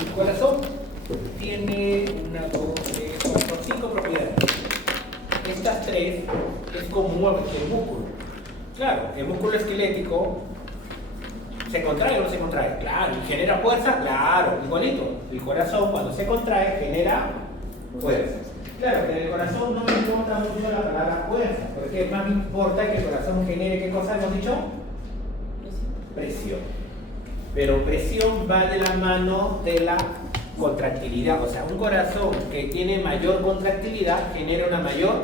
El corazón tiene 1, 2, 3, 4, 5 propiedades. Estas 3 es como el músculo. Claro, el músculo esquelético ¿se contrae o no se contrae? Claro. ¿Y genera fuerza? Claro, igualito. El corazón cuando se contrae genera fuerza. Claro, que en el corazón no me importa mucho la palabra fuerza, porque más me importa que el corazón genere, ¿qué cosa hemos dicho? Presión. Pero presión va de la mano de la contractilidad. O sea, un corazón que tiene mayor contractilidad genera una mayor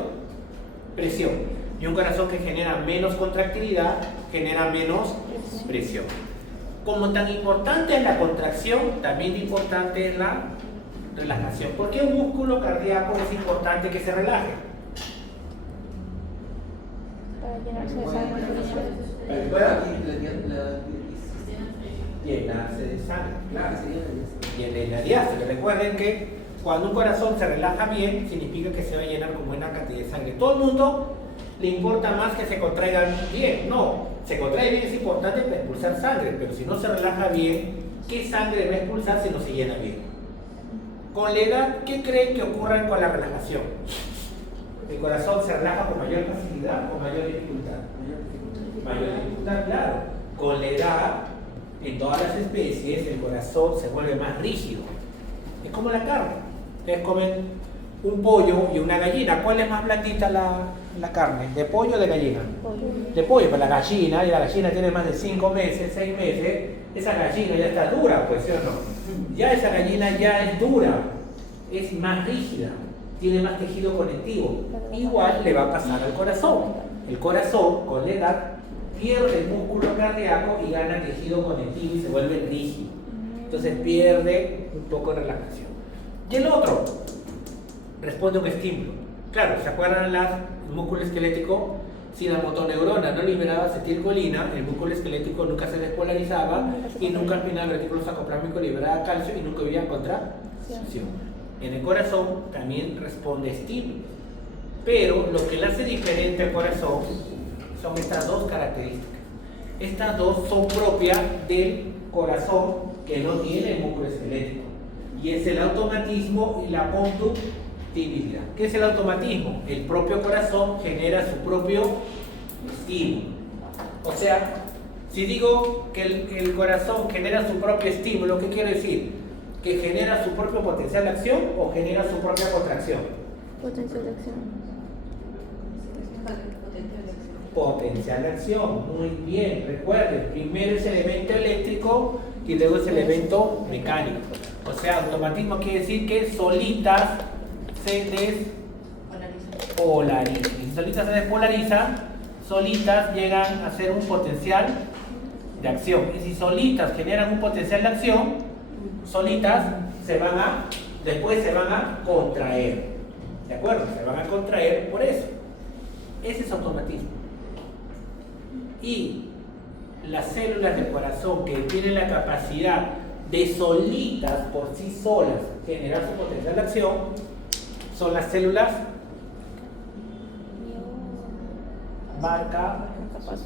presión. Y un corazón que genera menos contractilidad genera menos presión. Como tan importante es la contracción, también importante es la relajación. ¿Por qué un músculo cardíaco es importante que se relaje? Para llenarse de sangre. Para que pueda llenarse de sangre. Claro. Y la diástole. Recuerden que cuando un corazón se relaja bien, significa que se va a llenar con buena cantidad de sangre. Todo el mundo le importa más que se contraiga bien. No, se contrae bien es importante para expulsar sangre, pero si no se relaja bien, ¿qué sangre va a expulsar si no se llena bien? Con la edad, ¿qué creen que ocurra con la relajación? ¿El corazón se relaja con mayor facilidad o mayor dificultad? Mayor dificultad, claro. Con la edad, en todas las especies, el corazón se vuelve más rígido. Es como la carne. Ustedes comen un pollo y una gallina. ¿Cuál es más blandita la carne? ¿De pollo o de gallina? De pollo, pero la gallina, y la gallina tiene más de 5 meses, 6 meses, esa gallina ya está dura, pues, ¿sí o no? Ya esa gallina ya es dura, es más rígida, tiene más tejido conectivo. Igual le va a pasar al corazón. El corazón, con la edad, pierde el músculo cardíaco y gana tejido conectivo y se vuelve rígido. Entonces pierde un poco de relajación. Y el otro responde a un estímulo. Claro, ¿se acuerdan el músculo esquelético? Si la motoneurona no liberaba acetilcolina, el músculo esquelético nunca se despolarizaba y nunca al final el retículo sacoplámico liberaba calcio y nunca había contracción. En el corazón también responde a estímulos. Pero lo que le hace diferente al corazón son estas dos características. Estas dos son propias del corazón que no tiene el músculo esquelético. Y es el automatismo y la conductividad. ¿Qué es el automatismo? El propio corazón genera su propio estímulo. O sea, si digo que el corazón genera su propio estímulo, ¿qué quiere decir? ¿Que genera su propio potencial de acción o genera su propia contracción? Potencial de acción. Potencial de acción, muy bien. Recuerden, primero es el elemento eléctrico y luego es el elemento mecánico. O sea, automatismo quiere decir que solitas se despolarizan. Y si solitas se despolarizan, solitas llegan a ser un potencial de acción. Y si solitas generan un potencial de acción, solitas después se van a contraer. ¿De acuerdo? Se van a contraer por eso. Ese es automatismo. Y las células del corazón que tienen la capacidad de solitas por sí solas generar su potencial de acción son las células marcapasos,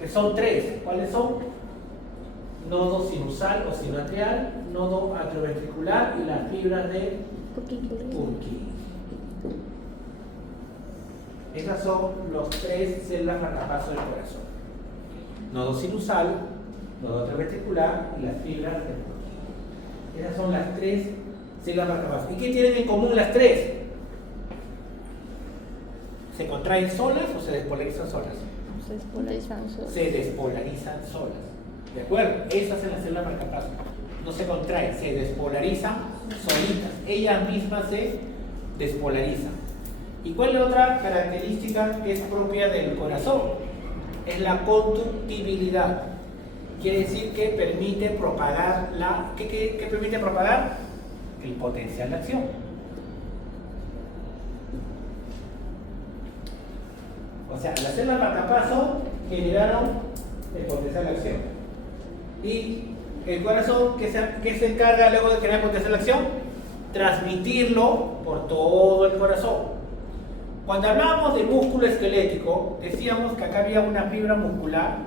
que son 3. ¿Cuáles son? Nodo sinusal o sinoatrial, nodo atrioventricular y las fibras de Purkinje. Esas son los 3 células marcapasos del corazón. Nodo sinusal, nodo atrioventricular y las fibras de Purkinje. Esas son las 3 células marcapasos. ¿Y qué tienen en común las 3? ¿Se contraen solas o se despolarizan solas? Se despolarizan solas. Se despolarizan solas. ¿De acuerdo? Esas son las células marcapasos. No se contraen, se despolarizan solitas. Ellas mismas se despolarizan. ¿Y cuál es la otra característica que es propia del corazón? Es la conductibilidad. Quiere decir que permite propagar ¿Qué permite propagar? El potencial de acción. O sea, las células marcapasos generaron el potencial de acción. Y el corazón, ¿qué se encarga luego de generar potencial de acción? Transmitirlo por todo el corazón. Cuando hablábamos del músculo esquelético, decíamos que acá había una fibra muscular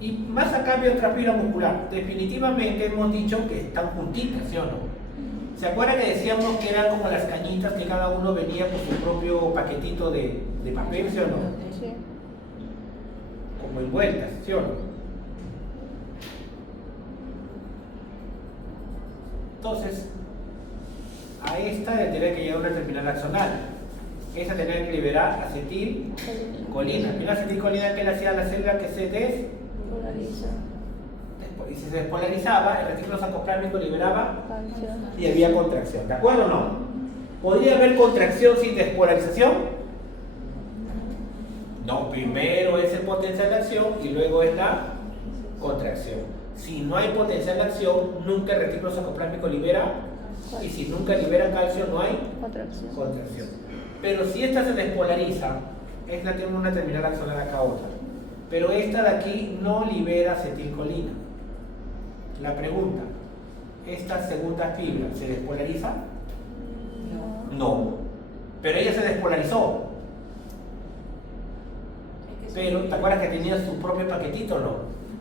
Y más a cambio otra fibra muscular. Definitivamente hemos dicho que están juntitas, ¿sí o no? ¿Se acuerdan que decíamos que eran como las cañitas que cada uno venía con su propio paquetito de papel, ¿sí o no? Sí. Como envueltas, ¿sí o no? Entonces, a esta le tendría que llegar una terminal axonal. Esta tendría que liberar acetilcolina. Mira, acetilcolina que le hacía a la célula que se Polariza. y si se despolarizaba, el retículo sacoplásmico liberaba Calcio. y había contracción. ¿De acuerdo o no? ¿Podría haber contracción sin despolarización? No, primero es el potencial de acción y luego es la contracción. Si no hay potencial de acción, nunca el retículo sacoplásmico libera, y si nunca libera calcio, no hay Contracción. contracción. Pero si esta se despolariza, esta tiene una terminal axonal acá otra, pero esta de aquí no libera acetilcolina. La pregunta, ¿esta segunda fibra se despolariza? No, pero ella se despolarizó. Pero, ¿te acuerdas que tenía su propio paquetito o no?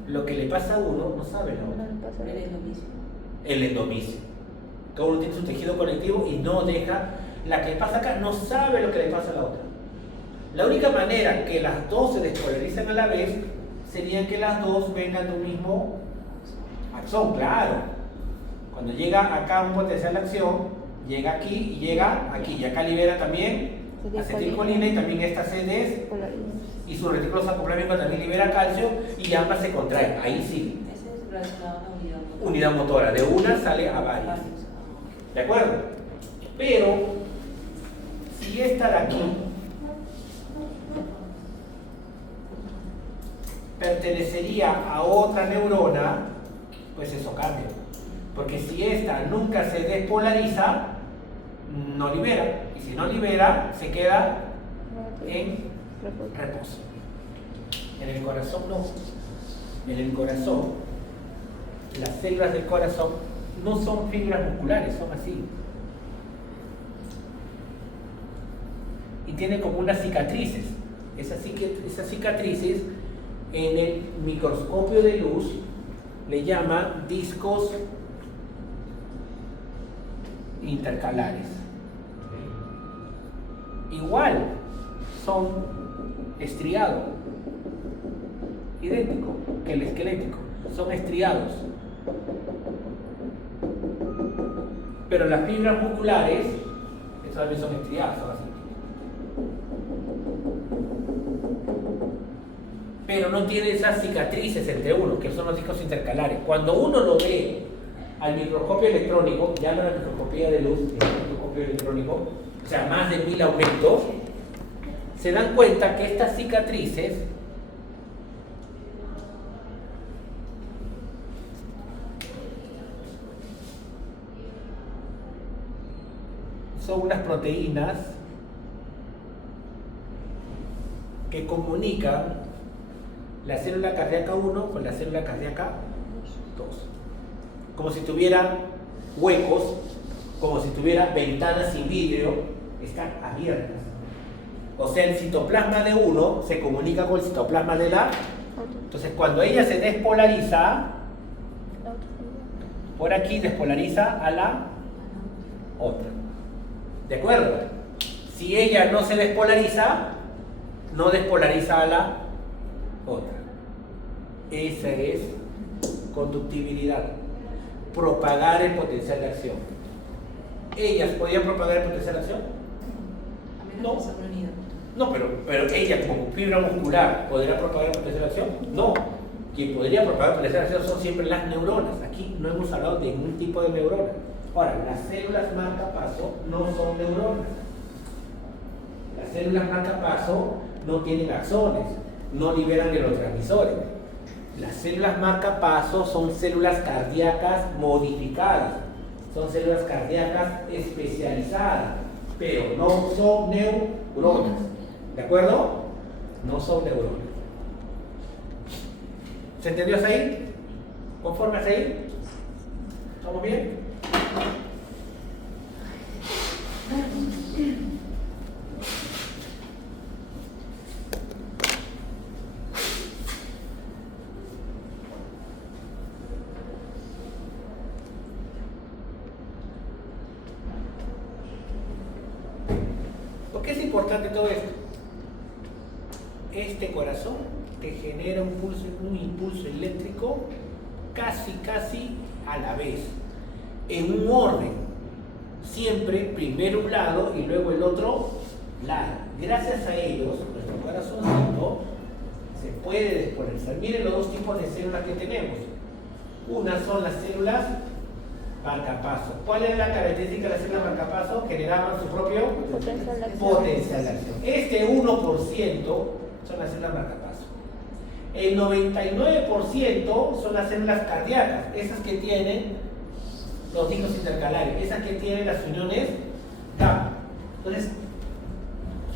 Lo que le pasa a uno no sabe, ¿no? No le pasa El nada. endomisio. El endomisio. Cada uno tiene su tejido conectivo y no deja, la que le pasa acá no sabe lo que le pasa a la otra. La única manera que las dos se despolarizan a la vez sería que las dos vengan de un mismo axón, claro. Cuando llega acá un potencial de acción, llega aquí y llega aquí. Y acá libera también acetilcolina y también esta se Polariza. y su retículo sacoplásmico también libera calcio y ambas se contraen. Ahí sí, Ese es relacionado a una unidad motora. De una sale a varias. ¿De acuerdo? Pero, si esta de aquí pertenecería a otra neurona, pues eso cambia. Porque si esta nunca se despolariza, no libera. Y si no libera, se queda en reposo. En el corazón no. En el corazón, las células del corazón no son fibras musculares, son así. Y tienen como unas cicatrices. Esas cicatrices en el microscopio de luz le llaman discos intercalares. Igual son estriados, idéntico que el esquelético, son estriados. Pero las fibras musculares, estas también son estriadas, son así. Pero no tiene esas cicatrices entre uno, que son los discos intercalares. Cuando uno lo ve al microscopio electrónico, llaman a la microscopía de luz, el microscopio electrónico, o sea, más de 1000 aumentos, se dan cuenta que estas cicatrices son unas proteínas que comunican la célula cardíaca 1 con la célula cardíaca 2. Como si tuviera huecos, como si tuviera ventanas sin vidrio, están abiertas. O sea, el citoplasma de uno se comunica con el citoplasma de la. Entonces, cuando ella se despolariza, por aquí despolariza a la otra. ¿De acuerdo? Si ella no se despolariza, no despolariza a la otra. Esa es conductibilidad. Propagar el potencial de acción. ¿Ellas podían propagar el potencial de acción? A menos No. que sea una unidad. No, pero ella como fibra muscular, ¿podría propagar el potencial de acción? No. Quien podría propagar el potencial de acción son siempre las neuronas. Aquí no hemos hablado de ningún tipo de neurona. Ahora, las células marcapaso no son neuronas. Las células marcapaso no tienen axones, no liberan neurotransmisores. Las células marcapaso son células cardíacas modificadas, son células cardíacas especializadas, pero no son neuronas. ¿De acuerdo? No son neuronas. ¿Se entendió hasta ahí? ¿Conforme hasta ahí? ¿Estamos bien? qué es importante todo esto? Este corazón te genera un impulso eléctrico casi a la vez, en un orden, siempre primero un lado y luego el otro lado. Gracias a ellos, nuestro corazoncito se puede despolarizar. Miren los dos tipos de células que tenemos. Una son las células marcapaso. ¿Cuál es la característica de las células marcapaso? Generaban su propio Potencial de acción. potencial de acción. Este 1% son las células marcapaso. El 99% son las células cardíacas, esas que tienen los discos intercalares, esas que tienen las uniones gamma. Entonces,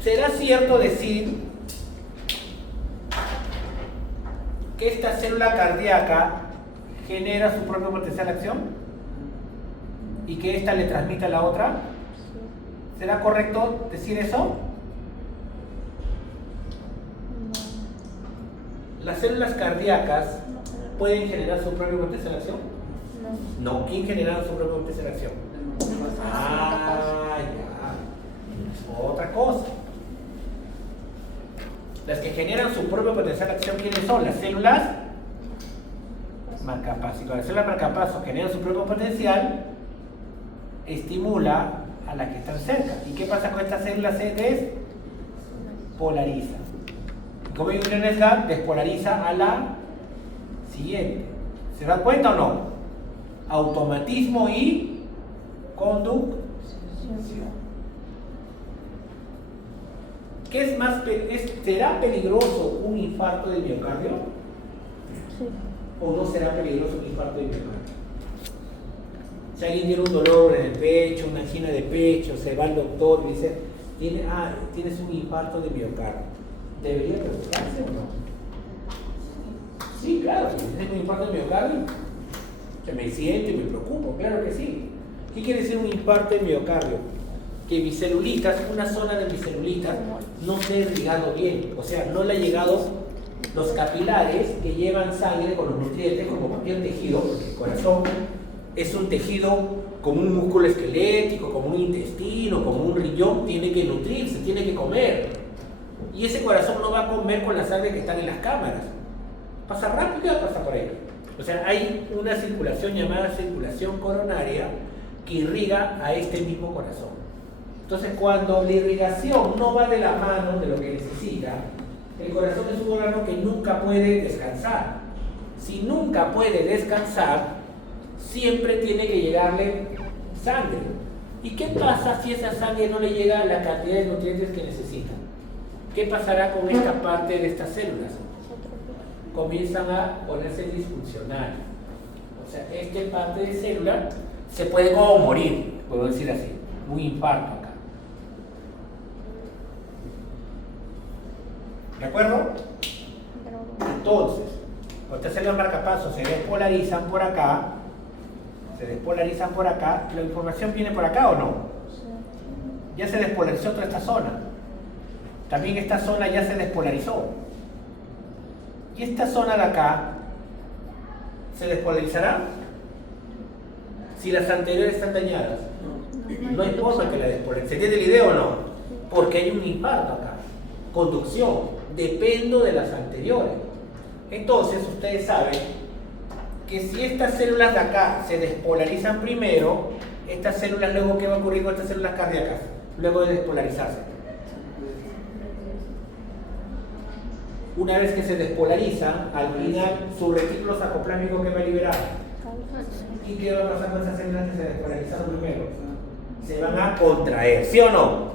¿será cierto decir que esta célula cardíaca genera su propio potencial de acción y que esta le transmite a la otra? ¿Será correcto decir eso? No. ¿Las células cardíacas pueden generar su propio potencial de acción? No. No. ¿Quién genera su propio potencial de acción? Ah, ya. Otra cosa. Las que generan su propio potencial de acción, ¿quiénes son? Las células marcapaso. Y cuando las células marcapaso generan su propio potencial, estimula a las que están cerca. ¿Y qué pasa con estas células? Se despolariza. Y como hay uniones GAP, despolariza a la siguiente. ¿Se dan cuenta o no? Automatismo y conducción. ¿Qué es más ¿Será peligroso un infarto de miocardio? Sí. ¿O no será peligroso un infarto de miocardio? Si alguien tiene un dolor en el pecho, una angina de pecho, se va al doctor y dice, tienes un infarto de miocardio, ¿debería preocuparse o no? Sí, claro, si tienes un infarto de miocardio, que me siento y me preocupo, claro que sí. ¿Qué quiere decir un infarto de miocardio? Que mis celulitas, una zona de mis celulitas, no se ha irrigado bien, o sea, no le ha llegado los capilares que llevan sangre con los nutrientes como cualquier tejido, porque el corazón es un tejido como un músculo esquelético, como un intestino, como un riñón, tiene que nutrirse, tiene que comer. Y ese corazón no va a comer con la sangre que están en las cámaras. Pasa rápido y pasa por ahí. O sea, hay una circulación llamada circulación coronaria que irriga a este mismo corazón. Entonces, cuando la irrigación no va de la mano de lo que necesita, el corazón es un órgano que nunca puede descansar. Si nunca puede descansar, siempre tiene que llegarle sangre. ¿Y qué pasa si esa sangre no le llega a la cantidad de nutrientes que necesita? ¿Qué pasará con esta parte de estas células? Comienzan a ponerse disfuncionales. O sea, esta parte de célula se puede como morir, puedo decir así, un infarto acá. ¿De acuerdo? Entonces, cuando estas células marcapasos se despolarizan por acá, ¿la información viene por acá o no? Ya se despolarizó toda esta zona. También esta zona ya se despolarizó. Y esta zona de acá se despolarizará si las anteriores están dañadas. No hay forma que la despolarice. ¿Se entiende la idea o no? Porque hay un infarto acá. Conducción. Dependo de las anteriores. Entonces, ustedes saben que si estas células de acá se despolarizan primero, estas células luego, ¿qué va a ocurrir con estas células cardíacas? Luego de despolarizarse. Una vez que se despolarizan, al final su retículo sacoplámico que va a liberar. ¿Y qué va a pasar con esas células que se despolarizaron primero? Se van a contraer, ¿sí o no?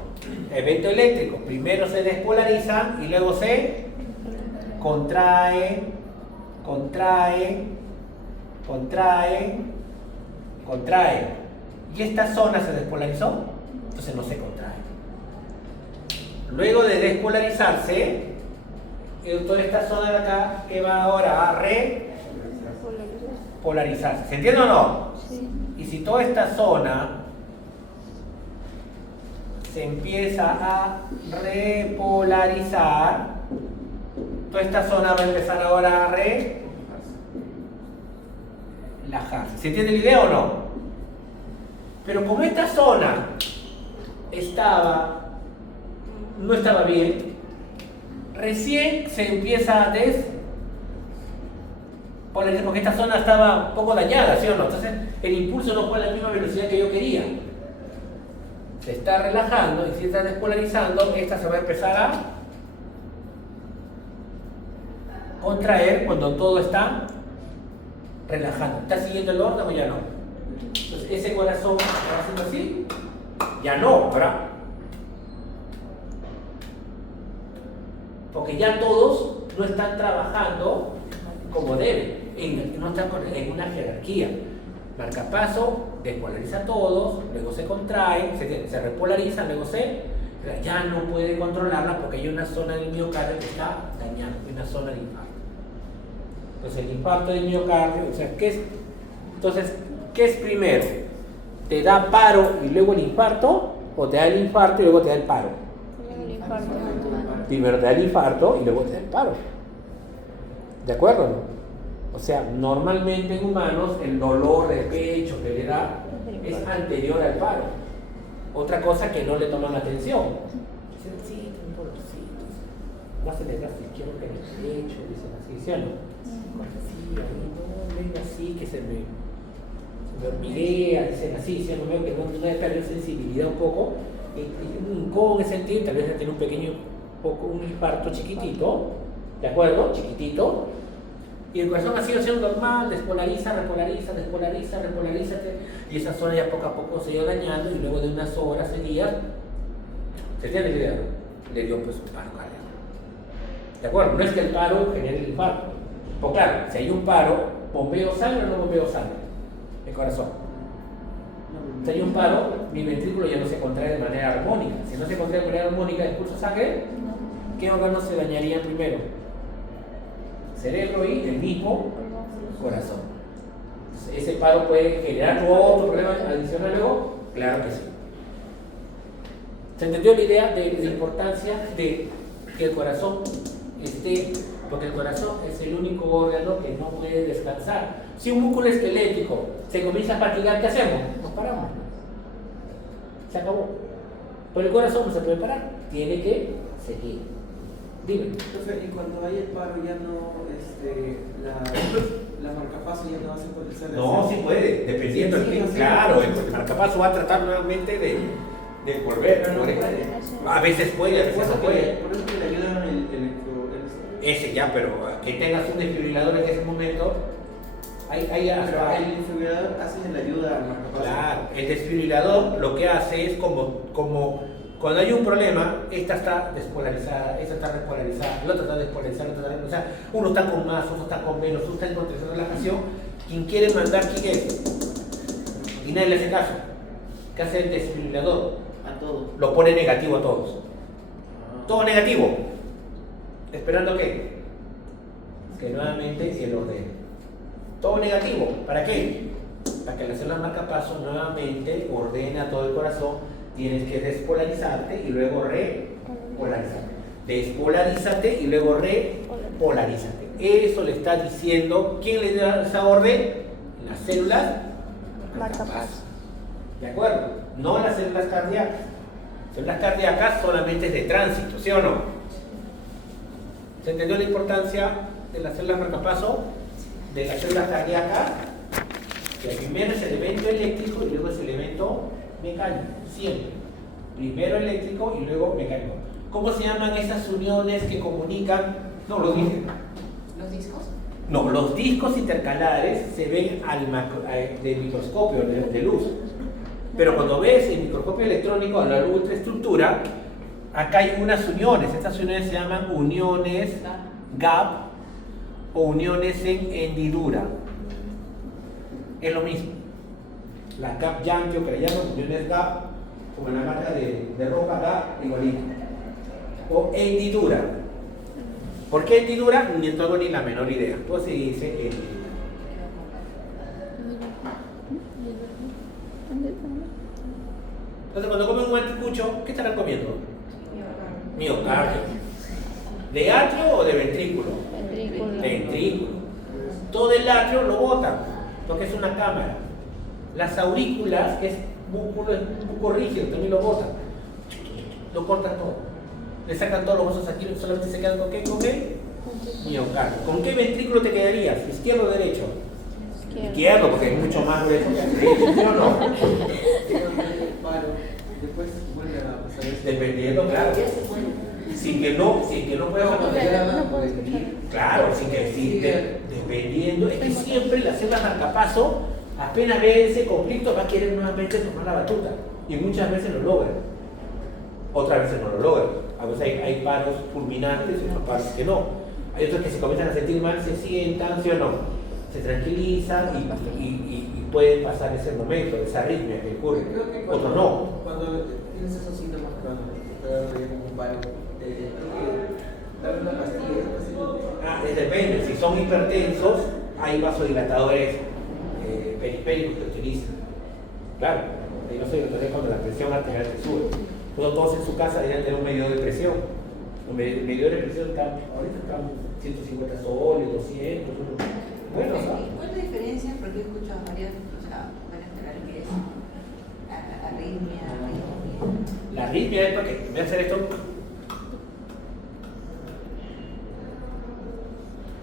Evento eléctrico. Primero se despolarizan y luego se contrae, contrae, contrae, contrae. ¿Y esta zona se despolarizó? Entonces no se contrae. Luego de despolarizarse, toda esta zona de acá que va ahora a repolarizarse. ¿Se entiende o no? Sí. Y si toda esta zona se empieza a repolarizar, toda esta zona va a empezar ahora a relajarse. ¿Se entiende la idea o no? Pero como esta zona estaba no estaba bien. Recién se empieza a despolarizar, porque esta zona estaba un poco dañada, ¿sí o no? Entonces el impulso no fue a la misma velocidad que yo quería. Se está relajando y si está despolarizando, esta se va a empezar a contraer cuando todo está relajando. ¿Está siguiendo el orden o ya no? Entonces ese corazón va haciendo así, ya no, ¿verdad? Porque ya todos no están trabajando como deben, no están en una jerarquía. Marcapaso despolariza a todos, luego se contrae, se repolariza, luego ya no puede controlarla porque hay una zona del miocardio que está dañada, una zona de infarto. Entonces el infarto del miocardio, o sea, ¿qué es primero? ¿Te da paro y luego el infarto? ¿O te da el infarto y luego te da el paro? El infarto. Primero te da el infarto y luego te da el paro. ¿De acuerdo o no? O sea, normalmente en humanos el dolor de pecho que le da es anterior al paro. Otra cosa que no le toman atención. Dicen, sí, tengo un dolorcito. Más en el brazo izquierdo que en el pecho, dicen así, ¿sí o no? Sí, a mí no, venga así, que se me hormiguea, dicen así, ¿sí o no? Veo que no hay tal vez sensibilidad un poco. Un incómodo en ese sentido, tal vez tiene un pequeño, un infarto chiquitito, ¿de acuerdo? Chiquitito. Y el corazón ha sido siendo normal, despolariza, repolarízate, y esa zona ya poco a poco se iba dañando y luego de unas horas, días, ¿se entiende la idea? Le dio pues un paro cardíaco. ¿De acuerdo? No es que el paro genere el infarto. Pues claro, si hay un paro, ¿bombeo sangre o no bombeo sangre? El corazón. Si hay un paro, mi ventrículo ya no se contrae de manera armónica. Si no se contrae de manera armónica el pulso sangre, ¿qué órganos se dañarían primero? Cerebro y el mismo corazón. ¿Ese paro puede generar otro problema adicional luego? Claro que sí. ¿Se entendió la idea de la importancia de que el corazón esté? Porque el corazón es el único órgano que no puede descansar. Si un músculo esquelético se comienza a fatigar, ¿qué hacemos? Nos paramos. Se acabó. Pero el corazón no se puede parar, tiene que seguir. Dime. Entonces, y cuando hay el paro ya no, la marcapaso ya no va a simbolizar. No, sí puede, dependiendo del fin. Claro, el marcapaso va a tratar nuevamente de volver. Pero no puede. A veces puede, a veces no puede. Por eso que le ayudan el Ese ya, pero que tengas un desfibrilador en ese momento, pero el desfibrilador hace la ayuda al marcapaso. Claro, el desfibrilador lo que hace es como cuando hay un problema, esta está despolarizada, esta está repolarizada, la otra está despolarizada, la otra está repolarizada. Uno está con más, otro está con menos, uno está en contracción de relajación. ¿Quién quiere mandar quién es? Y nadie le hace caso. ¿Qué hace el desfibrilador? A todos. Lo pone negativo a todos. Todo negativo. ¿Esperando qué? Que nuevamente se lo ordene. Todo negativo. ¿Para qué? Para que la célula marcapaso nuevamente ordena todo el corazón. Tienes que despolarizarte y luego repolarizarte. Despolarízate y luego repolarízate. Eso le está diciendo, ¿quién le da esa orden? Las células Marcapaso. ¿De acuerdo? No las células cardíacas. Células cardíacas solamente es de tránsito, ¿sí o no? ¿Se entendió la importancia de las células marcapaso? De las células cardíacas, que primero es el elemento eléctrico y luego es el elemento mecánico, siempre. Primero eléctrico y luego mecánico. ¿Cómo se llaman esas uniones que comunican? No, lo dije. ¿Los discos? No, los discos intercalares se ven del microscopio de luz. Pero cuando ves el microscopio electrónico a la ultraestructura, acá hay unas uniones. Estas uniones se llaman uniones gap o uniones en hendidura. Es lo mismo. La gap junction que le llaman uniones gap, como en la marca de ropa gap, igualito. O hendidura. ¿Por qué hendidura? Ni tengo ni la menor idea. Pues se dice hendidura. Entonces cuando comen un anticucho, ¿qué estarán comiendo? Miocardio. ¿De atrio o de ventrículo? Ventrículo. Ventrículo. Todo el atrio lo botan, porque es una cámara. Las aurículas, que es músculo rígido, también lo botan. Lo cortan todo. Le sacan todos los vasos sanguíneos, solamente se quedan con qué, miocardio. ¿Con qué ventrículo te quedarías? ¿Izquierdo o derecho? Izquierdo, porque es mucho más grueso que derecho, ¿sí o no? Después vuelve a pasar eso. Dependiendo, claro. Sin que no puedas claro, dependiendo, es que siempre la célula marcapaso, apenas ve ese conflicto, va a querer nuevamente tomar la batuta. Y muchas veces lo logra. Otras veces no lo logra. A veces hay paros fulminantes y otros paros que no. Hay otros que se comienzan a sentir mal, se sientan, ¿sí o no? Se tranquilizan y pueden pasar ese momento, esa arritmia que ocurre. Otros no. Cuando tienes esos síntomas, cuando te da como un paro, darle una pastilla. Depende, si son hipertensos, hay vasodilatadores periféricos que utilizan. Claro, hay vasodilatadores cuando la presión arterial te sube. Todos en su casa deberían tener un medidor de presión. Un medidor de presión ahorita están 150 soles, 200. Bueno, ¿Cuál es la diferencia? Porque he escuchado varias teorías que es arritmia. la arritmia es porque voy a hacer esto.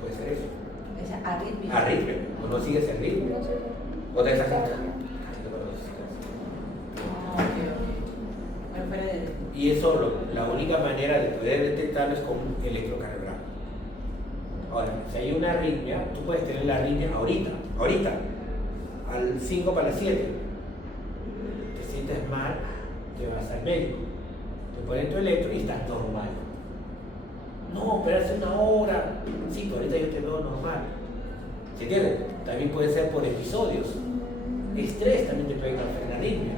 Puede ser eso. Esa arritmia. Arritmia, o no sigue ese ritmo. O te exageras. Y eso, la única manera de poder detectarlo es con un electrocardiograma. Ahora, si hay una arritmia, tú puedes tener la arritmia ahorita, al 5 para las 7. Te sientes mal, te vas al médico, te ponen tu electro y estás normal. No, pero hace una hora. Sí, pero ahorita yo te veo normal. ¿Se entiende? También puede ser por episodios. Estrés también te puede causar una arritmia.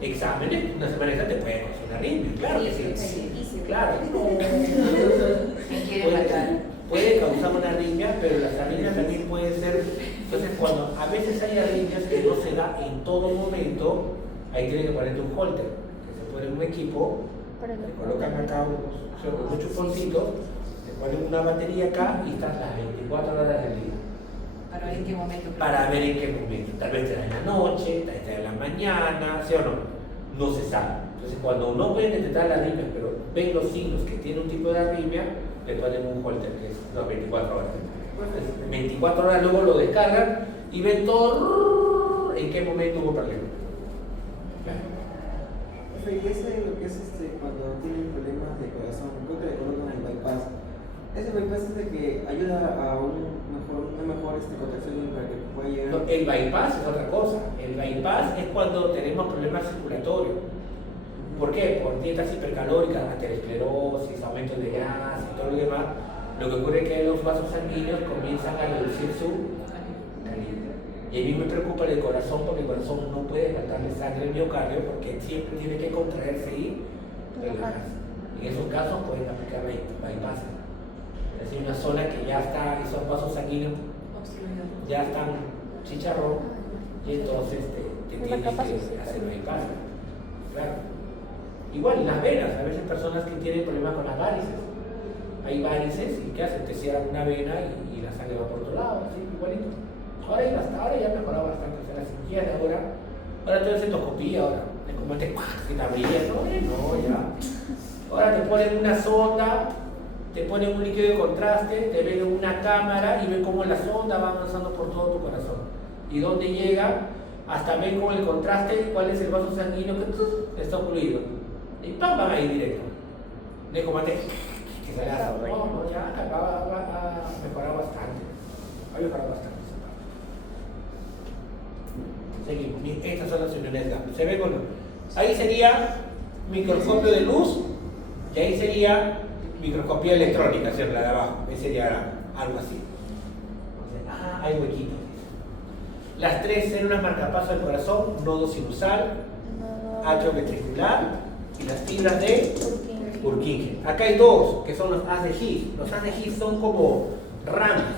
Exámenes, una semana extra te puede causar una arritmia, claro que sí. Claro. Puede causar una arritmia, pero las arritmias también pueden ser. Entonces, cuando a veces hay arritmias que no se da en todo momento, ahí tienen que ponerte un holter, que se pone un equipo, le colocan acá muchos chuponcitos, le ponen una batería acá y estás las 24 horas del día. Para ver en qué momento. Para ver en qué momento. Tal vez te da en la noche, tal vez te da en la mañana, ¿sí o no? No se sabe. Entonces, cuando no pueden detectar la arritmia, pero ven los signos que tiene un tipo de arritmia, le ponen un holter que es las 24 horas. Entonces, 24 horas luego lo descargan y ven todo en qué momento hubo problema. Y ese lo que es cuando tienen problemas de corazón, creo que le colocan el bypass. Ese bypass es de que ayuda a una mejor contracción para que pueda llegar. No, el bypass es otra cosa. El bypass es cuando tenemos problemas circulatorios. ¿Por qué? Por dietas hipercalóricas, aterosclerosis, aumento de gas y todo lo demás. Lo que ocurre es que los vasos sanguíneos comienzan a reducir su calidad. Y a mí me preocupa el corazón porque el corazón no puede faltarle sangre al miocardio porque siempre tiene que contraerse y relajarse. En esos casos pueden aplicar bypass. Es decir, una zona que ya está, esos vasos sanguíneos ya están chicharrón y entonces te tienen que hacer bypass. Claro. Igual, las venas, a veces personas que tienen problemas con las varices. Hay varices y ¿qué hacen? Te cierran una vena y la sangre va por otro lado, así, igualito. Ahora ya ha mejorado bastante, o sea, la cirugía de ahora todo es endoscopía, ahora. Es como que está brillando, no, ya. Ahora te ponen una sonda, te ponen un líquido de contraste, te ven en una cámara y ven cómo la sonda va avanzando por todo tu corazón. Y dónde llega, hasta ven con el contraste cuál es el vaso sanguíneo que está ocluido. Y ¡pam! Van ahí directo. De combate que se la no, ya ha mejorado bastante. Ha mejorado bastante. Seguimos. Estas son las uniones gamma. ¿Se ve con? Ahí sería microscopio de luz y ahí sería microscopía electrónica, hacia la de abajo. Ahí sería algo así. Hay huequitos. Las tres células marcapasos del corazón, nodo sinusal, atrio ventricular y las fibras de Purkinje. Acá hay dos, que son los haz de His. Los haz de His son como ramas.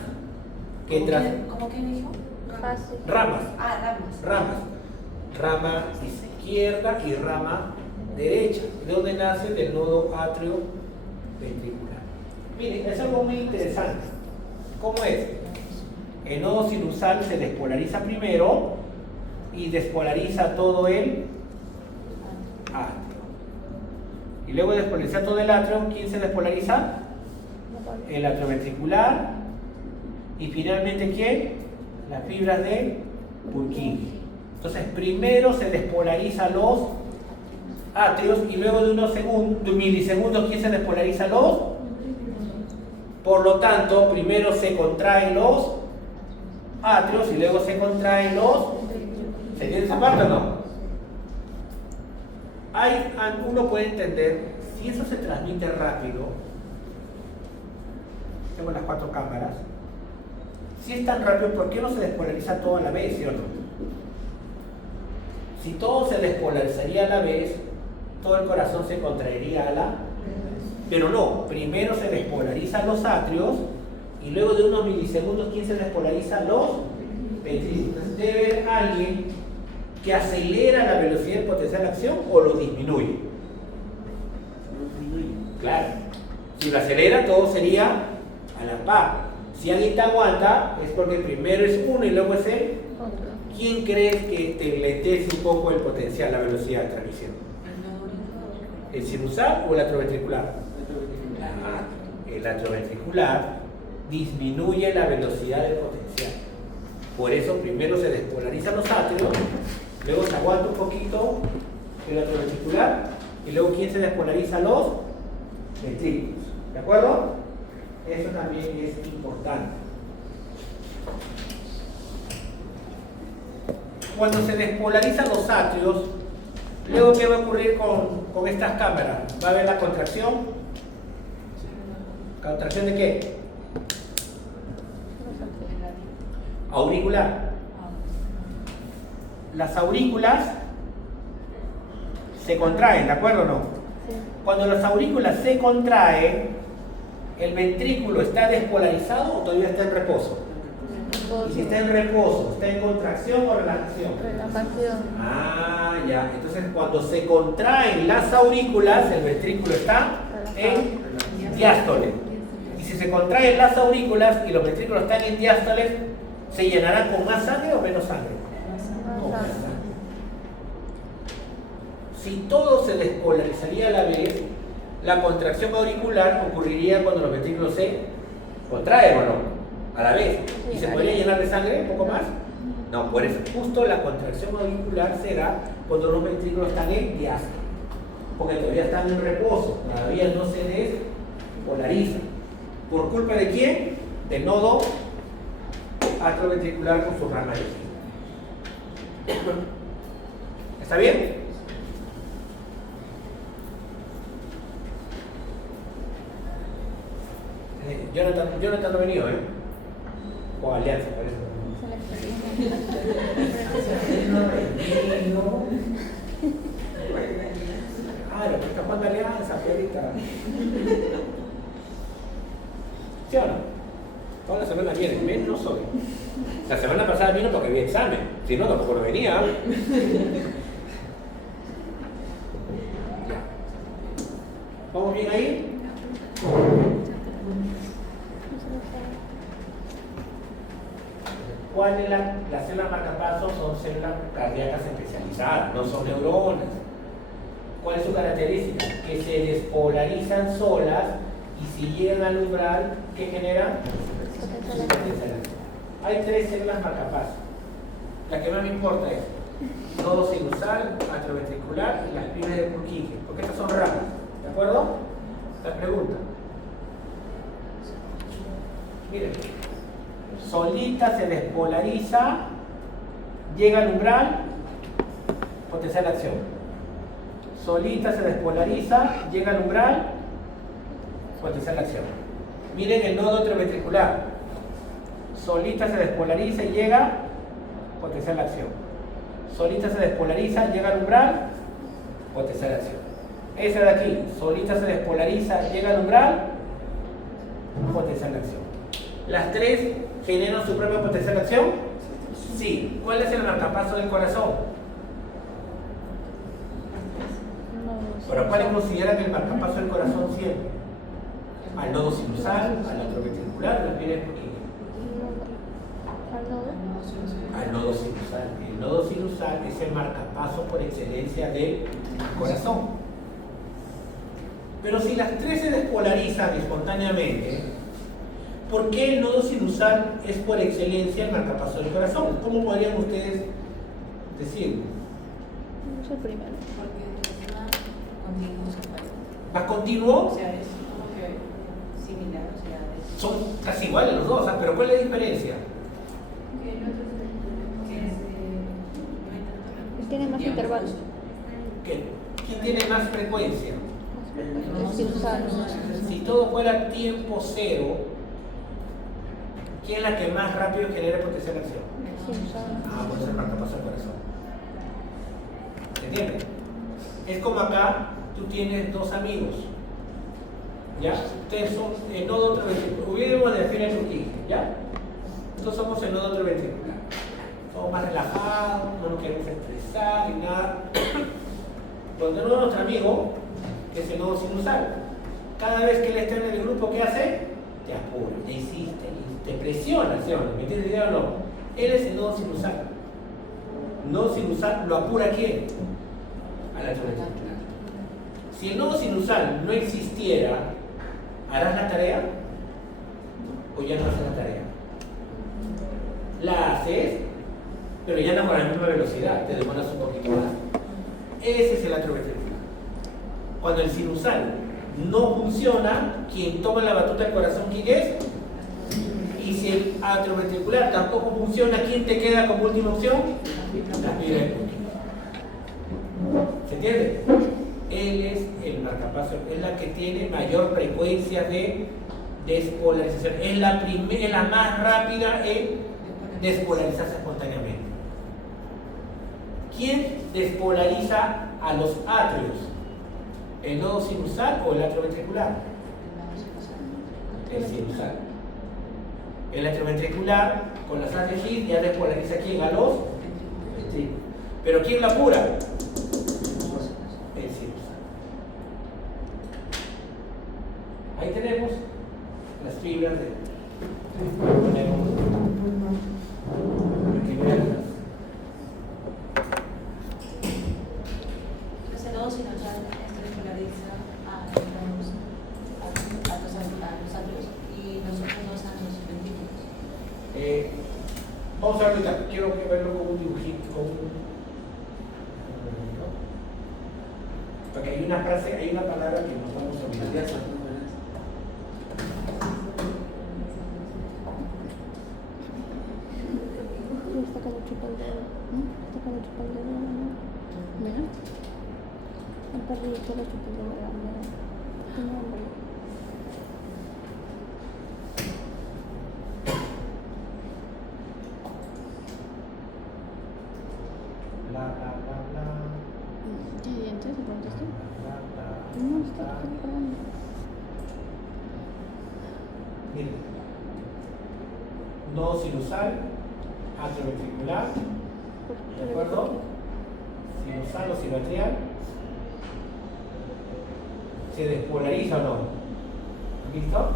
¿Cómo que dijo? Ramas. Ramas. Rama izquierda y rama derecha. ¿De dónde nace? Del nodo atrio ventricular. Miren, es algo muy interesante. ¿Cómo es? El nodo sinusal se despolariza primero y despolariza todo el atrio. Y luego de despolarizar todo el atrio, ¿quién se despolariza? El atrioventricular. Y finalmente, ¿quién? Las fibras de Purkinje. Entonces, primero se despolariza los atrios y luego de unos milisegundos, ¿quién se despolariza los? Por lo tanto, primero se contraen los atrios y luego se contraen los... ¿Se entiende esa parte o no? Uno puede entender, si eso se transmite rápido, tengo las 4 cámaras, si es tan rápido, ¿por qué no se despolariza todo a la vez, sí o no? Si todo se despolarizaría a la vez, todo el corazón se contraería a la vez. Pero no, primero se despolarizan los atrios y luego de unos milisegundos, ¿quién se despolariza? Los ventrículos. Debe haber alguien que acelera la velocidad del potencial de acción o lo disminuye. Claro, si lo acelera todo sería a la par. Si alguien te aguanta es porque primero es uno y luego es el otro. ¿Quién crees que te lentece un poco el potencial, la velocidad de transmisión? ¿El sinusal o el atrioventricular? El atrioventricular disminuye la velocidad del potencial. Por eso primero se despolarizan los atrios, luego se aguanta un poquito el atrioventricular y luego ¿quién se despolariza? Los ventrículos. ¿De acuerdo? Eso también es importante. Cuando se despolarizan los atrios, luego ¿qué va a ocurrir con estas cámaras? ¿Va a haber la contracción? ¿Contracción de qué? Auricular. Las aurículas se contraen, ¿de acuerdo o no? Sí. Cuando las aurículas se contraen, ¿el ventrículo está despolarizado o todavía está en reposo? Y si está en reposo, ¿está en contracción o relajación? Relajación. Ah, ya. Entonces, cuando se contraen las aurículas, el ventrículo está en diástole. Y si se contraen las aurículas y los ventrículos están en diástole, ¿se llenarán con más sangre o menos sangre? Con más sangre. Si todo se despolarizaría a la vez, la contracción auricular ocurriría cuando los ventrículos se contraen o no, a la vez. ¿Y se podría llenar de sangre un poco más? No, por eso justo la contracción auricular se da cuando los ventrículos están en diástole, porque todavía están en reposo, todavía no se despolarizan. ¿Por culpa de quién? Del nodo atrioventricular con su rama de giro. ¿Está bien? Jonathan no ha venido, ¿eh? O Alianza, parece. No ha venido. Ah, lo que está jugando Alianza, ahorita. ¿Sí o no? Toda la semana viene, menos hoy. La semana pasada vino porque había examen, si no, tampoco no venía. ¿Vamos bien ahí? ¿Cuál es las células marcapasos? Son células cardíacas especializadas, no son neuronas. ¿Cuál es su característica? Que se despolarizan solas y si llegan al umbral, ¿qué generan? Hay 3 células marcapasos. La que más me importa es nodo sinusal, atrioventricular y las fibras de Purkinje, porque estas son ramas. ¿De acuerdo? La pregunta. Miren. Solita se despolariza, llega al umbral, potencial de acción. Solita se despolariza, llega al umbral, potencial de acción. Miren el nodo atrioventricular. Solita se despolariza y llega, potencial de acción. Solita se despolariza, llega al umbral, potencial de acción. Esa de aquí, solita se despolariza, llega al umbral, potencial de acción. ¿Las 3 generan su propio potencial de acción? Sí. ¿Cuál es el marcapaso del corazón? ¿Para cuál consideran el marcapaso del corazón siempre? Al nodo sinusal, al atrioventricular, a las fibras de Purkinje. Al nodo sinusal. El nodo sinusal es el marcapaso por excelencia del corazón. Pero si las tres se despolarizan espontáneamente, ¿por qué el nodo sinusal es por excelencia el marcapaso del corazón? ¿Cómo podrían ustedes decirlo? No sé primero. Porque es una continuo separado. ¿Va continuo? O sea, es como que similar, o sea, es... Son casi iguales los dos, ¿ah? Pero ¿cuál es la diferencia? Que el otro es que es no hay tanto Tiene más tiempo. intervalos. ¿Quién tiene más frecuencia? Es sinusal. Si todo fuera tiempo cero, ¿quién es la que más rápido genera potencial de acción? Sinusal. Ah, puede ser marcapaso del corazón. ¿Se entiende? Es como acá, tú tienes dos amigos. ¿Ya? Ustedes son el nodo otroventrícular. Hubiéramos de decir el Purkinje, ¿ya? Nosotros somos el nodo otroventrícular. Somos más relajados, no nos queremos estresar ni nada. Cuando no nuestro amigo, que es el nodo sinusal, cada vez que él está en el grupo, ¿qué hace? Te apura, te insiste, te presiona, ¿sí o no? ¿Me entiendes idea o no? Él es el nodo sinusal. Nodo sinusal lo apura ¿a quién? A la atroventrícular. Si el nodo sinusal no existiera, ¿harás la tarea? ¿O ya no haces la tarea? La haces, pero ya no con la misma velocidad, te demoras un poquito más. Ese es el atrioventricular. Cuando el sinusal no funciona, quien toma la batuta del corazón, ¿quién es? Y si el atrioventricular tampoco funciona, ¿quién te queda como última opción? La fibra de Purkinje. ¿Se entiende? Él es el marcapaso, es la que tiene mayor frecuencia de despolarización. Es la más rápida en despolarizarse espontáneamente. ¿Quién despolariza a los atrios? ¿El nodo sinusal o el atrioventricular? El sinusal. El atrioventricular, con las ATG, ya despolariza ¿a quién? A los ventrículos. ¿Pero quién la apura? El sinusal. Ahí tenemos las fibras de... Tenemos Entonces, el nodo sinusal despolariza a los atrios y los otros dos a los ventrículos. Vamos a ver ahorita, quiero verlo con un dibujito, porque hay una frase, hay una palabra que nos vamos a olvidar. Está como chupa el dedo. Está como chupa el dedo. Mira. El perrito lo chupa el dedo. Mira. Tiene hambre. ¿Tiene dientes? ¿Se contestó? No, está cargando. Miren, nodo sinusal, atrioventricular, ¿de acuerdo? Sinusal o sinoatrial. ¿Se despolariza o no? ¿Listo?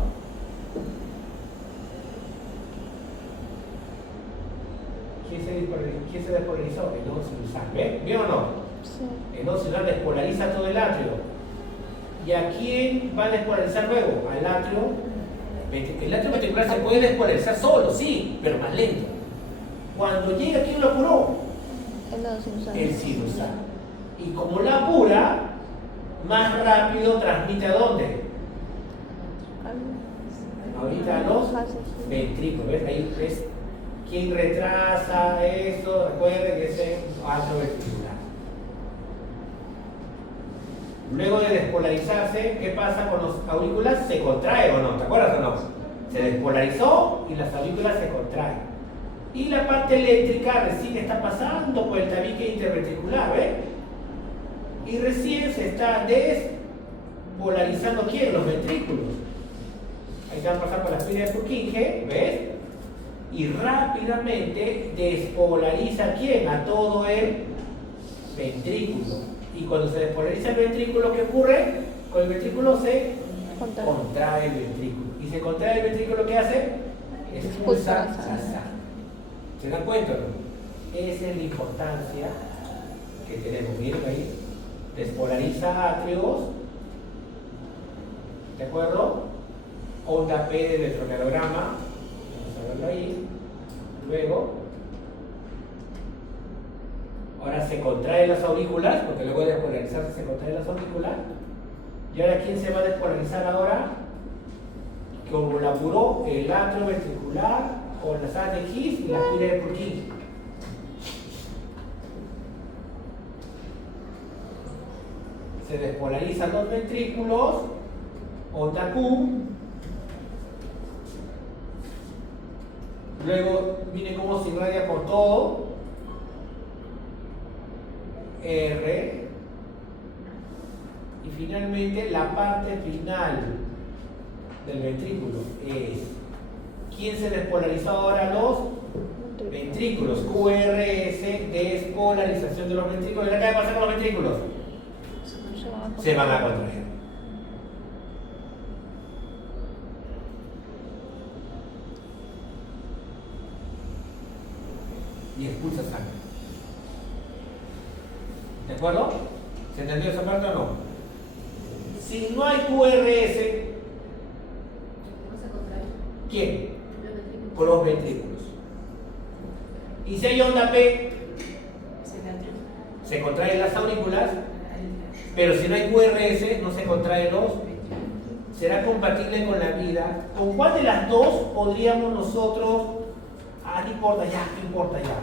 ¿Quién se despolarizó? El nodo sinusal. ¿Ven? ¿Bien o no? Sí. El nodo sinusal despolariza todo el atrio. ¿Y a quién va a despolarizar luego? Al atrio. El atrio ventricular se puede despolarizar solo, sí, pero más lento. Cuando llega, ¿quién lo apuró? El nodo sinusal. El sinusal. Y como la apura, más rápido transmite ¿a dónde? Ahorita a los ventrículos. ¿Ves? Ahí ves quién retrasa eso. Recuerden que es el atrio ventricular. Luego de despolarizarse, ¿qué pasa con los aurículas? ¿Se contrae o no? ¿Te acuerdas o no? Se despolarizó y las aurículas se contraen. Y la parte eléctrica recién está pasando por el tabique interventricular, ¿ves? Y recién se está despolarizando ¿quién? Los ventrículos. Ahí se van a pasar por la fibra de Purkinje, ¿ves? Y rápidamente despolariza ¿quién? A todo el ventrículo. Y cuando se despolariza el ventrículo, ¿qué ocurre? Con el ventrículo se contrae el ventrículo. Y se contrae el ventrículo, ¿qué hace? Expulsa la sangre. ¿Se dan cuenta? Esa es la importancia que tenemos. Miren ahí. Despolariza atrios ¿De acuerdo? Onda P del electrocardiograma. Vamos a verlo ahí. Luego, ahora se contraen las aurículas, porque luego de despolarizarse se contraen las aurículas. Y ahora, ¿quién se va a despolarizar ahora? Como laburó el atrio ventricular con las alas de His y las pila de Purkinje. Se despolarizan los ventrículos, onda Q. Luego viene como se irradia por todo, R. Y finalmente la parte final del ventrículo es, ¿quién se despolarizó ahora? Los ventrículos, QRS, despolarización de los ventrículos. ¿Qué acaba de pasar con los ventrículos? Se van a contraer. Y expulsa sangre. ¿De acuerdo? ¿Se entendió esa parte o no? Si no hay QRS, ¿quién? Con los ventrículos. Y si hay onda P, se contraen las aurículas, pero si no hay QRS, no se contraen los. ¿Será compatible con la vida? ¿Con cuál de las dos podríamos nosotros, no importa ya, no importa ya?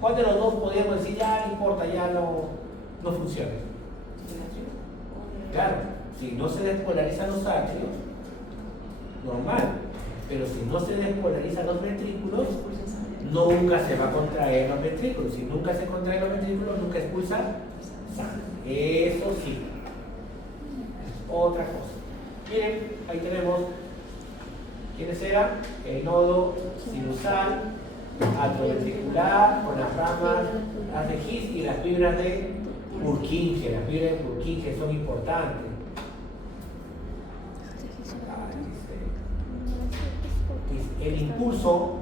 ¿Cuál de los dos podríamos decir ya, no importa ya, no funciona? Claro, si no se despolarizan los atrios, normal, pero si no se despolarizan los ventrículos, nunca se va a contraer los ventrículos. Si nunca se contraen los ventrículos, nunca expulsa sangre. Eso sí. Otra cosa. Miren, ahí tenemos quiénes eran: el nodo sinusal, atrioventricular, con las ramas de His y las fibras de Purkinje. Las fibras de Purkinje son importantes. El impulso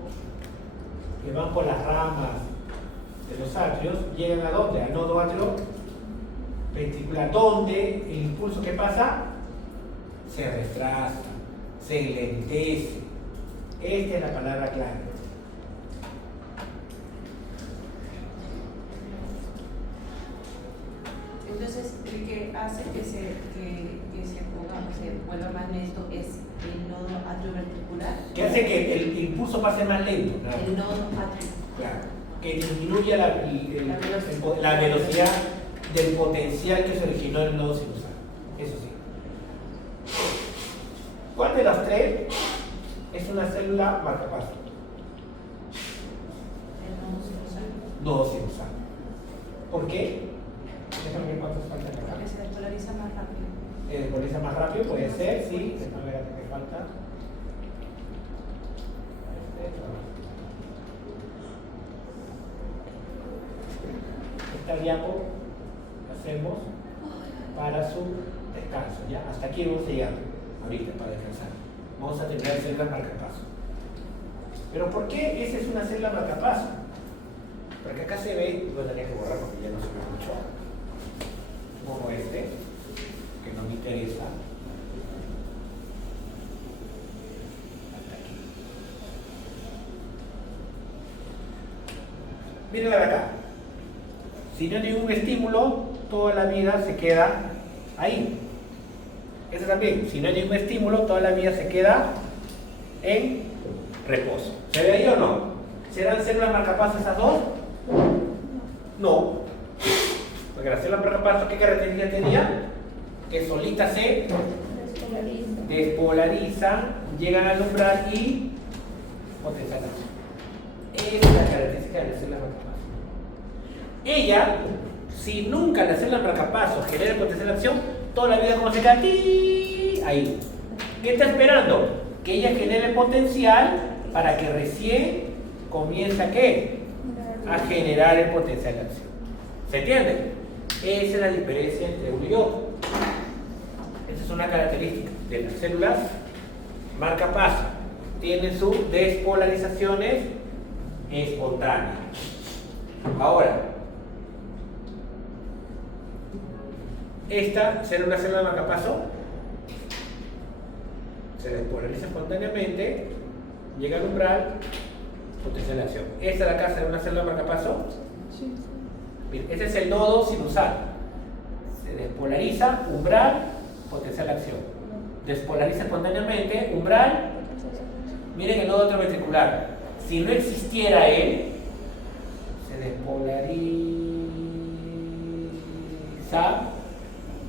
que van por las ramas de los atrios llegan a ¿dónde? Al nodo atrioventricular, donde el impulso que pasa se retrasa, se lentece. Esta es la palabra clave. Entonces, el que hace que se vuelva más lento es el nodo atrioventricular. ¿Qué hace que el impulso pase más lento? Claro. El nodo atrio. Claro. Que disminuya la velocidad del potencial que se originó en el nodo sinusal. Eso sí. ¿Cuál de las tres es una célula marcapaso? El nodo sinusal. Nodo sinusal. ¿Por qué? Déjame ver cuántos faltan acá. Porque se despolariza más rápido. Despolariza más rápido, puede ser, sí. Déjame ver qué falta. Esta diapo la hacemos para su descanso. ¿Ya? Hasta aquí vamos a llegar ahorita para descansar. Vamos a terminar células marcapaso. ¿Pero por qué esa es una célula marcapaso? Porque acá se ve, lo tenía que borrar porque ya no se ve mucho, como este, que no me interesa. Hasta aquí. Miren la de acá. Si no hay ningún estímulo, toda la vida se queda ahí. Esta también, si no hay ningún estímulo, toda la vida se queda en reposo. ¿Se ve ahí o no? ¿Serán células marcapaso esas dos? No. Porque las células marcapaso, ¿qué característica tenía? Que solitas se despolarizan, llegan al umbral y potencializan. Esa es la característica de las células marcapaso. Ella, si nunca la célula marcapaso genera potencial de acción, toda la vida como se queda ahí. ¿Qué está esperando? Que ella genere potencial para que recién comience a ¿qué? A generar el potencial de acción. ¿Se entiende? Esa es la diferencia entre uno y otro. Esa es una característica de las células marcapaso. Tienen sus despolarizaciones espontáneas. Ahora, esta será una célula marcapaso. Se despolariza espontáneamente, llega al umbral, potencial de acción. Esta de acá será una célula marcapaso. Sí. Bien, este es el nodo sinusal. Se despolariza, umbral, potencial de acción. Despolariza espontáneamente, umbral. Miren el nodo atrioventricular. Si no existiera él, se despolariza,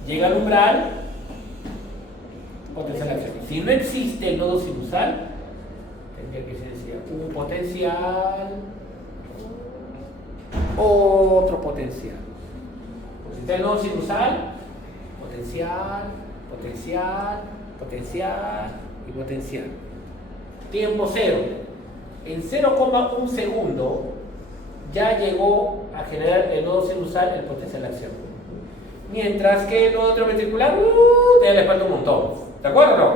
llega al umbral, potencial de acción. Si no existe el nodo sinusal, tendría que ser un potencial, otro potencial. Si está el nodo sinusal, potencial, potencial, potencial y potencial. Tiempo cero. En 0,1 segundo ya llegó a generar el nodo sinusal el potencial de acción. Mientras que el nodo atrioventricular, ya le falta un montón. ¿De acuerdo o no?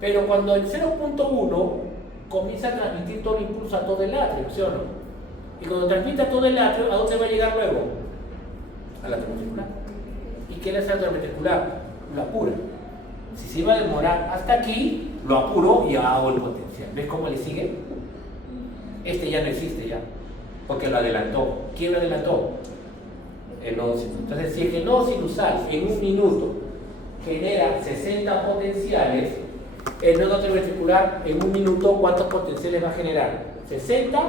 Pero cuando el 0.1 comienza a transmitir todo el impulso a todo el atrio, ¿sí o no? Y cuando transmite a todo el atrio, ¿a dónde va a llegar luego? Al atrioventricular. ¿Y qué le hace al atrioventricular? Lo apura. Si se iba a demorar hasta aquí, lo apuro y hago el potencial. ¿Ves cómo le sigue? Este ya no existe ya, porque lo adelantó. ¿Quién lo adelantó? El nodo sinusal. Entonces, si el nodo sinusal en un minuto genera 60 potenciales, el nodo atrioventricular en un minuto, ¿cuántos potenciales va a generar? ¿60?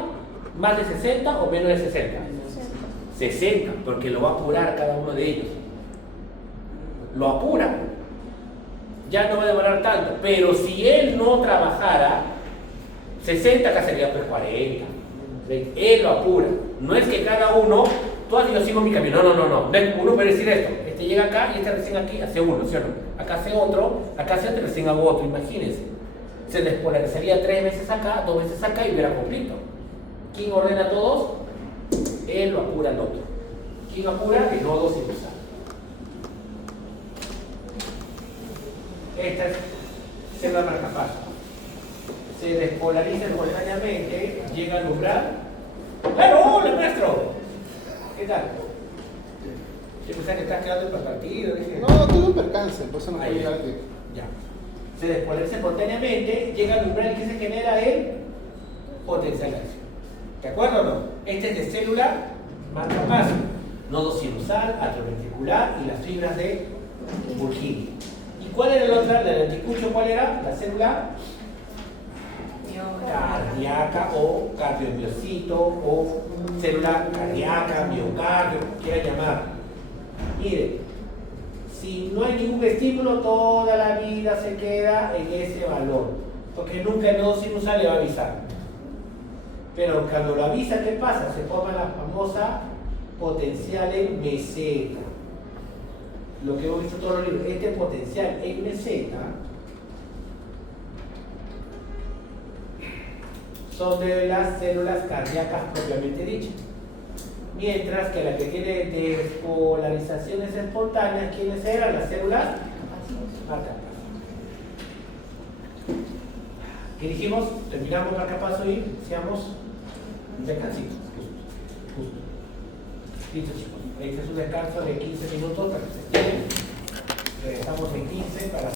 ¿Más de 60 o menos de 60? 60, porque lo va a apurar cada uno de ellos. Lo apura. Ya no va a demorar tanto, pero si él no trabajara, 60 acá sería pues 40. Él lo apura. No es que cada uno, tú has dicho sigo mi camino. No. Uno puede decir esto. Este llega acá y este recién aquí hace uno, ¿sí o no? Acá hace otro, acá hace otro y recién hago otro. Imagínense. Se despolarizaría 3 veces acá, 2 veces acá y hubiera conflicto. ¿Quién ordena a todos? Él lo apura al otro. ¿Quién apura? El nodo sinusal. Esta es célula marcapaso. Se despolariza espontáneamente, llega al umbral. ¡Claro! ¡Hola, maestro! ¿Qué tal? Yo pensaba que estás quedando para el partido. Dije. No, tuve un percance, por eso no Ahí, podía llegar aquí. ya. Se despolariza espontáneamente, llega al umbral que se genera el potencial de acción. ¿De acuerdo o no? Este es de célula marcapaso. Nodo sinusal, atrioventricular y las fibras de Purkinje. ¿Y cuál era la otra? La del anticucho, ¿cuál era? La célula cardíaca o cardiomiocito o célula cardíaca, miocardio, quiera llamar. Mire, si no hay ningún estímulo, toda la vida se queda en ese valor, porque nunca el nodo sinusal le va a avisar. Pero cuando lo avisa, ¿qué pasa? Se forma la famosa potencial en meseta. Lo que hemos visto en todos los libros, este potencial en meseta son de las células cardíacas propiamente dichas. Mientras que la que tiene despolarizaciones espontáneas, ¿quiénes eran? Las células marcapaso. ¿Qué dijimos? Terminamos marcapaso y decíamos un descansito. Justo. Listo, chicos. Este es un descanso de 15 minutos para que se estire. Regresamos en 15 para